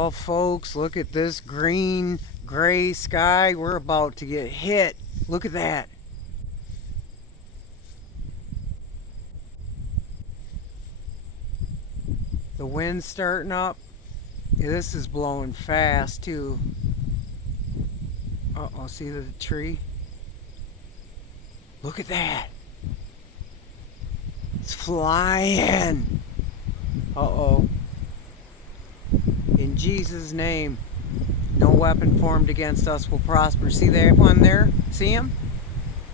Oh, folks, look at this green, gray sky. We're about to get hit. Look at that. The wind's starting up. This is blowing fast, too. Uh-oh, see the tree? Look at that. It's flying. Uh-oh. In Jesus' name, no weapon formed against us will prosper. See that one there? See him?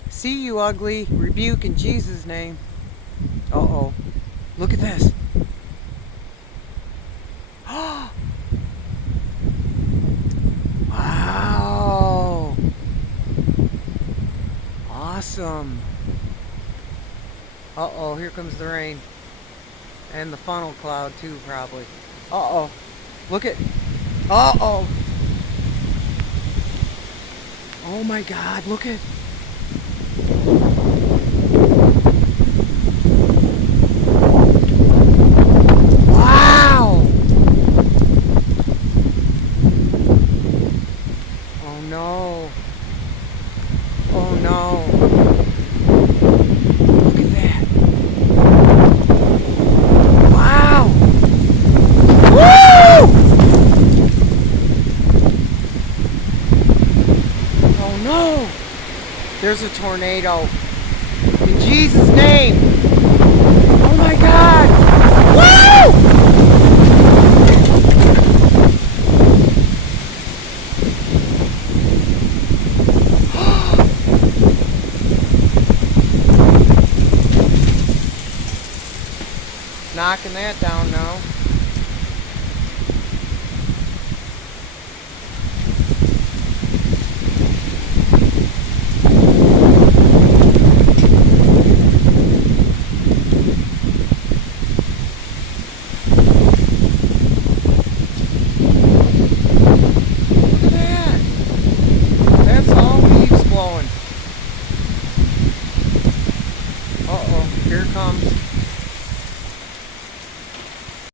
See, you ugly. Rebuke in Jesus' name. Uh-oh. Look at this. Wow. Awesome. Uh-oh, here comes the rain. And the funnel cloud too, probably. Uh-oh. Look at... Uh-oh. Oh my God, look at... Wow! Oh no. Oh no. Look at that. Wow! Woo! Oh no! There's a tornado. In Jesus' name! Oh my God! Woo! Knocking that down now.